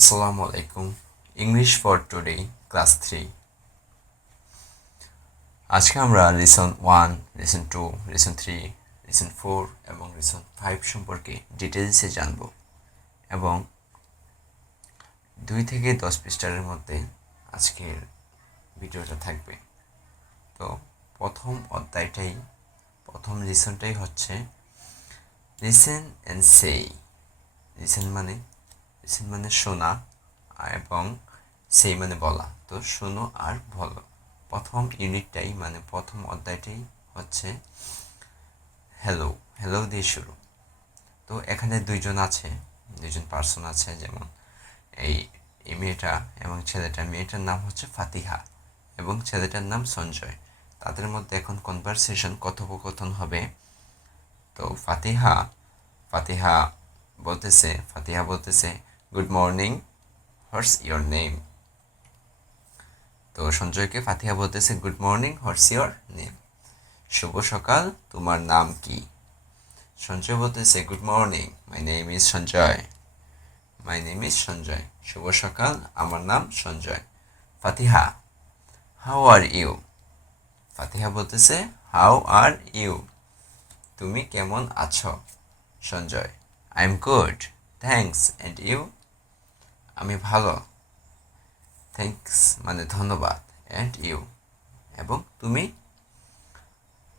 আসসালামু আলাইকুম। English for today class 3। আজকে আমরা লেসন 1, লেসন 2, লেসন 3, লেসন 4 এবং লেসন 5 সম্পর্কে ডিটেলসে জানব এবং 2 থেকে 10 পৃষ্ঠার মধ্যে আজকের ভিডিওটা থাকবে। তো প্রথম লেসনটাই হচ্ছে লিসেন অ্যান্ড সেই। লিসেন মানে শোনা এবং সেই মানে বলা। তো শোনো আর বলো। প্রথম ইউনিটটাই মানে প্রথম অধ্যায়টাই হচ্ছে হ্যালো দিয়ে শুরু। তো এখানে দুইজন পার্সন আছে, যেমন এই এই মেয়েটা এবং মেয়েটার নাম হচ্ছে ফাতিহা এবং ছেলেটার নাম সঞ্জয়। তাদের মধ্যে এখন কথোপকথন হবে। তো ফাতিহা বলতেছে good morning, what's your name. তো সঞ্জয়কে ফাতিহা বলতেছে good morning, what's your name. শুভ সকাল, তোমার নাম কি? সঞ্জয় বলতেছে good morning, my name is Sanjay. শুভ সকাল, আমার নাম সঞ্জয়। Fatiha, how are you? Fatiha বলতেছে হাউ আর ইউ, তুমি কেমন আছো? Sanjay, I am good, thanks, and you? আমি ভালো, থ্যাংকস মানে ধন্যবাদ, অ্যান্ড ইউ এবং তুমি?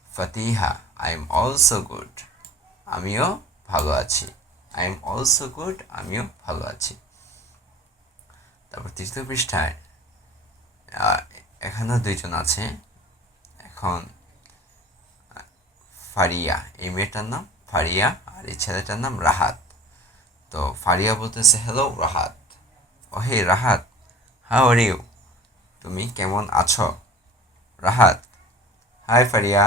Fatiha, I am also good, আমিও ভালো আছি। আমিও ভালো আছি। তারপর তৃতীয় পৃষ্ঠায় এখানেও দুইজন আছে। এখন ফারিয়া, এই মেয়েটার নাম ফারিয়া আর এই ছেলেটার নাম রাহাত। তো ফারিয়া বলতেছে হ্যালো রাহাত, ও হে রাহাত, হাউ আর ইউ? তুমি কেমন আছো? রাহাত, হাই ফারিয়া,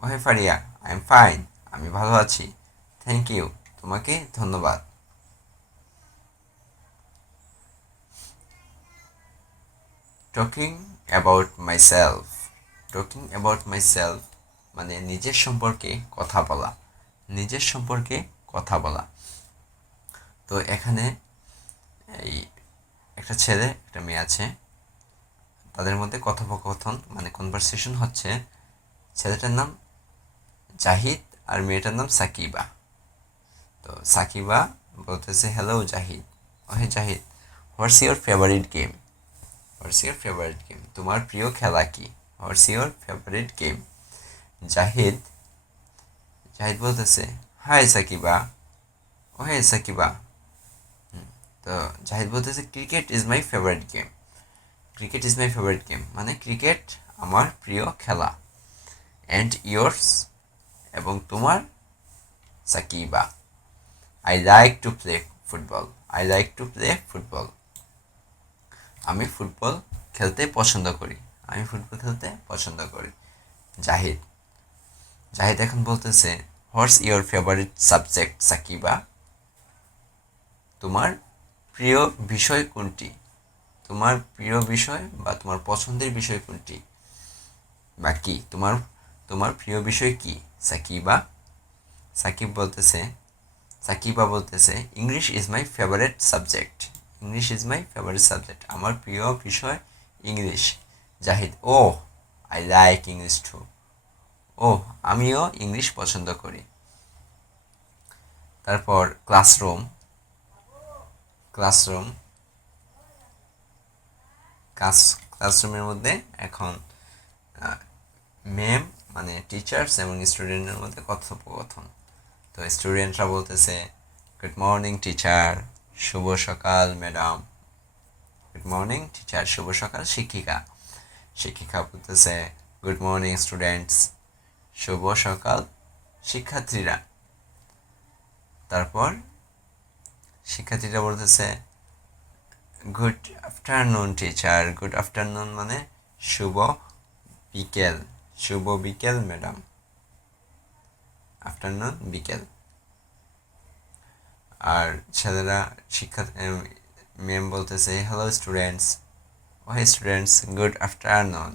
ও হে ফারিয়া, আই এম ফাইন, আমি ভালো আছি। থ্যাংক ইউ, তোমাকে ধন্যবাদ। টকিং অ্যাবাউট মাইসেলফ মানে নিজের সম্পর্কে কথা বলা। তো এখানে এই একটা ছেলে একটা মেয়ে আছে, তাদের মধ্যে কথোপকথন মানে কনভারসেশন হচ্ছে। ছেলেটার নাম জাহিদ আর মেয়েটার নাম সাকিবা। তো সাকিবা বলতেছে হ্যালো জাহিদ, ও হে Zahid, what's your favourite game? তোমার প্রিয় খেলা কি? What's your favourite game? Zahid Zahid বলতেছে হাই সাকিবা, ও হে সাকিবা। তো জাহিদ বলতেছে cricket is my favourite game মানে ক্রিকেট আমার প্রিয় খেলা। অ্যান্ড ইয়োর্স এবং তোমার? Sakiba, I like to play football. আমি ফুটবল খেলতে পছন্দ করি। জাহিদ জাহিদ এখন বলতেছে what's your favourite subject Sakiba? তোমার প্রিয় বিষয় কোনটি? তোমার প্রিয় বিষয় বা তোমার পছন্দের বিষয় কোনটি বা কি? তোমার প্রিয় বিষয় কি সাকিবা? সাকিব বলতেছে সাকিবা বলতেছে English is my favourite subject, আমার প্রিয় বিষয় English. Zahid, oh I like English too, ও আমিও ইংলিশ পছন্দ করি। তারপর ক্লাসরুম ক্লাসরুমের মধ্যে এখন ম্যাম মানে টিচার্স এবং স্টুডেন্টের মধ্যে কথোপকথন। তো স্টুডেন্টরা বলতেছে গুড মর্নিং টিচার, শুভ সকাল ম্যাডাম। গুড মর্নিং টিচার, শুভ সকাল শিক্ষিকা বলতেছে গুড মর্নিং স্টুডেন্টস, শুভ সকাল শিক্ষার্থীরা। তারপর শিক্ষার্থীরা বলতেছে good afternoon teacher, good afternoon মানে শুভ বিকেল ম্যাডাম। আফটারনুন বিকেল। আর ছেলেরা ম্যাম বলতেছে হ্যালো স্টুডেন্টস, ও হে স্টুডেন্টস, গুড আফটারনুন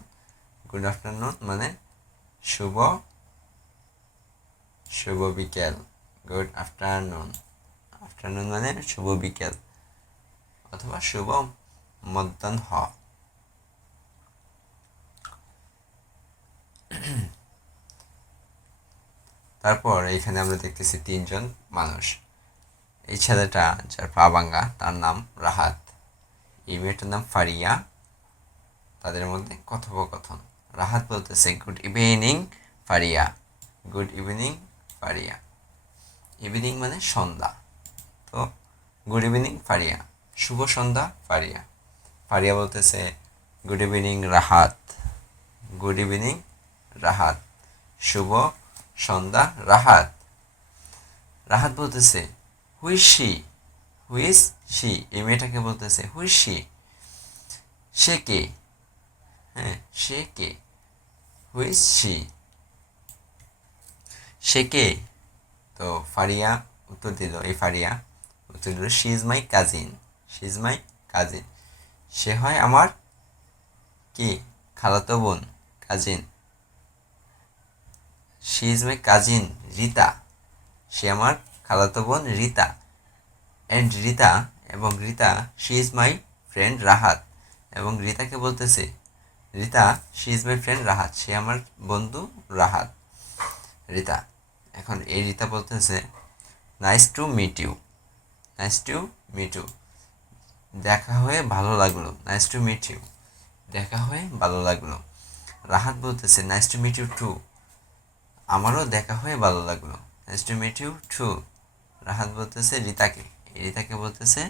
মানে শুভ বিকেল। আফটারনুন মানে শুভ বিকেল। অথবা শুভ মধ্যাহ্ন হ। তারপর এখানে আমরা দেখতেছি তিনজন মানুষ। এই ছেলেটা যার পা ভাঙ্গা তার নাম রাহাত, এই মেয়েটার নাম ফারিয়া। তাদের মধ্যে কথোপকথন। রাহাত বলতেছে good evening Fariya, good evening Fariya. Evening মানে সন্ধ্যা, তো গুড ইভিনিং ফারিয়া, শুভ সন্ধ্যা ফারিয়া। ফারিয়া বলতেছে good evening Rahat, good evening Rahat, শুভ সন্ধ্যা রাহাত। রাহাত বলতেছে হুইজ শি, হুইজ শি, এই মেয়েটাকে বলতেছে হুইজ শি, সে কে, হ্যাঁ সে কে, হুইজ শি, সে কে। তো ফারিয়া উত্তর দিল, এই ফারিয়া উত্তর দিল she is my cousin, she is my cousin, সে হয় আমার কি খালাতো বোন, cousin. She is my cousin Rita, সে আমার খালাতো বোন রিতা। অ্যান্ড রিতা, এবং Rita she is my friend Rahat, এবং রিতাকে বলতেছে Rita she is my friend Rahat, সে আমার বন্ধু রাহাত, রিতা। এখন এই রিতা বলতেছে nice to meet you, nice to meet you, দেখা হয়ে ভালো লাগলো, নাইস টু মিট ইউ, দেখা হয়ে ভালো লাগলো। রাহাত বলতেছে nice to meet you too, আমারও দেখা হয়ে ভালো লাগলো, nice to meet you too. Rahat বলতেছে রিতাকে, রিতাকে বলতেছে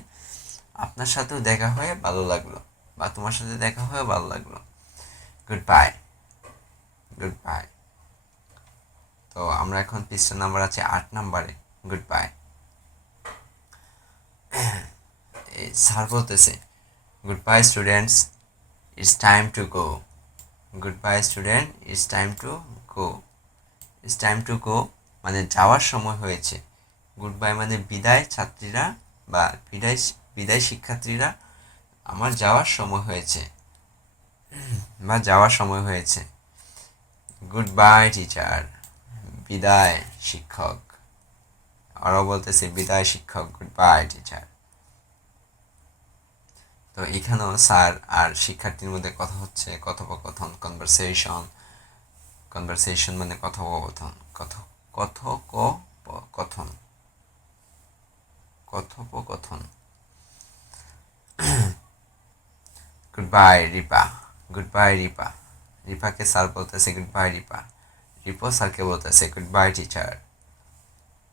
আপনার সাথেও দেখা হয়ে ভালো লাগলো, বা তোমার সাথে দেখা হয়ে ভালো লাগলো, গুড বাই, গুড বাই। তো আমরা এখন পৃষ্ঠা নাম্বার আছে 8 নাম্বারে, গুড বাই। স্যার বলতেছে good bye students, it's time to go, good bye student, it's time to go. It's time to গো মানে যাওয়ার সময় হয়েছে, গুড বাই মানে বিদায় ছাত্রীরা বা বিদায় বিদায় শিক্ষার্থীরা, আমার যাওয়ার সময় হয়েছে বা যাওয়ার সময় হয়েছে। গুড বাই টিচার, বিদায় শিক্ষক, আরও বলতেছে বিদায় শিক্ষক, গুড বাই টিচার। তো এখানেও স্যার আর শিক্ষার্থীর মধ্যে কথা হচ্ছে, কথোপকথন, কনভারসেশন। কনভারসেশন মানে কথোপকথন, কথোপকথন, কথোপকথন। Goodbye Ripa, goodbye Ripa, রিপাকে স্যার বলতেছে গুড বাই রিপা, রিপো স্যারকে বলতেছে গুড বাই টিচার।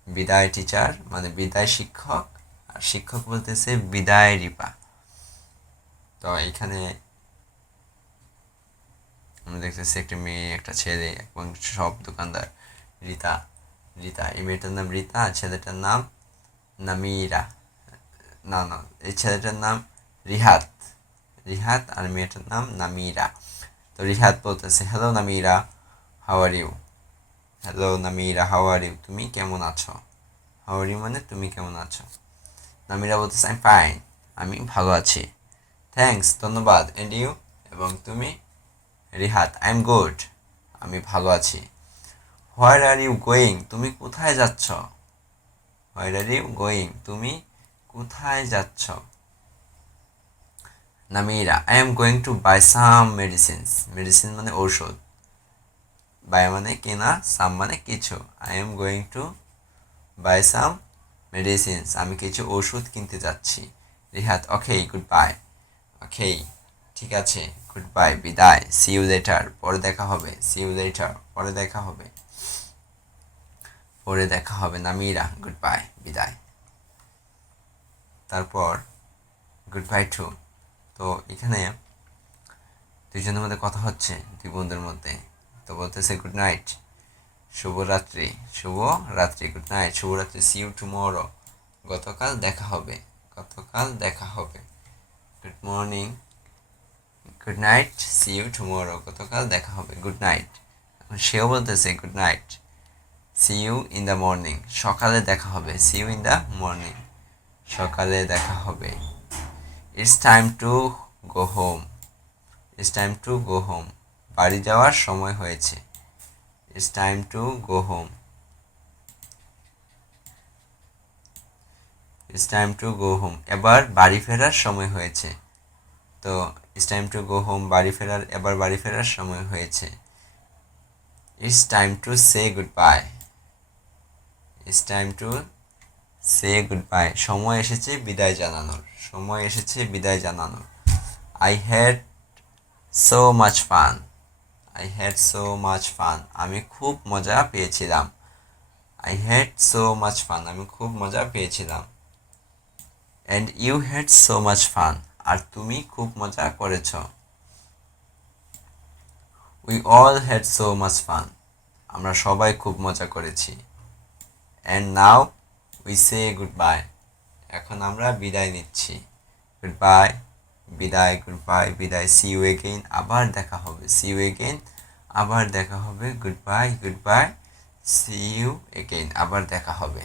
বিদায় টিচার মানে বিদায় শিক্ষক, আর শিক্ষক বলতেছে বিদায় রিপা। তো এখানে আমরা দেখতেছি একটা মেয়ে, একটা ছেলে এবং সব দোকানদার। রিতা, রিতা, এই মেয়েটার নাম রিতা, ছেলেটার নাম নামিরা, না না এই ছেলেটার নাম রিহাত, রিহাত, আর মেয়েটার নাম নামিরা। তো রিহাত বলতেছে hello Namira, how are you, hello Namira how are you, তুমি কেমন আছো, হাউ আর ইউ মানে তুমি কেমন আছো। নামিরা বলতেছে আই এম ফাইন, আমি ভালো আছি, থ্যাঙ্কস ধন্যবাদ, অ্যান্ড ইউ, এবং তুমি। রিহাত আই এম গুড, আমি ভালো আছি। হোয়ার আর ইউ গোয়িং, তুমি কোথায় যাচ্ছ, হোয়ার আর ইউ গোয়িং, তুমি কোথায় যাচ্ছ। Namira I am going to buy some medicines, medicine মানে ঔষধ, বাই মানে কেনা, সাম মানে কিছু, I am going to buy some medicines, আমি কিছু ওষুধ কিনতে যাচ্ছি। রিহাত ওকে গুড বাই, ওকে ঠিক আছে, গুড বাই বিদায়, সি ইউ লেটার পরে দেখা হবে, সি ইউ লেটার পরে দেখা হবে, পরে দেখা হবে। নামিরা গুড বাই বিদায়। তারপর গুড বাই টু। তো এখানে দুইজনের মধ্যে কথা হচ্ছে, দুই বন্ধুর মধ্যে। তো বলতেছে গুড নাইট, শুভরাত্রি, শুভ রাত্রি, গুড নাইট শুভরাত্রি, সি ইউ টুমরো, গতকাল দেখা হবে, গতকাল দেখা হবে। Good morning, good night, see you tomorrow, গতকাল দেখা হবে, গুড নাইট। এখন সেও বলতেছে good night, see you in the morning, সকালে দেখা হবে, see you in the morning, সকালে দেখা হবে। It's time to go home, it's time to go home, বাড়ি যাওয়ার সময় হয়েছে, it's time to go home, it's time to go home, এবার বাড়ি ফেরার সময় হয়েছে। তো it's time to go home, এবার বাড়ি ফেরার সময় হয়েছে। It's time to say goodbye. It's time to say goodbye, সময় এসেছে বিদায় জানানোর। সময় এসেছে বিদায় জানানোর। I had so much fun. I had so much fun, আমি খুব মজা পেয়েছিলাম। I had so much fun, আমি খুব মজা পেয়েছিলাম। And you had so much fun, আর তুমি খুব মজা করেছ। We all had so much fun, আমরা সবাই খুব মজা করেছি। And now we say goodbye, এখন আমরা বিদায় নিচ্ছি। গুড বাই, বিদায়, গুড বাই, বিদায়। সি ইউ এগেইন, আবার দেখা হবে। সি ইউ এগেইন, আবার দেখা হবে। Goodbye, goodbye. See you again, আবার দেখা হবে।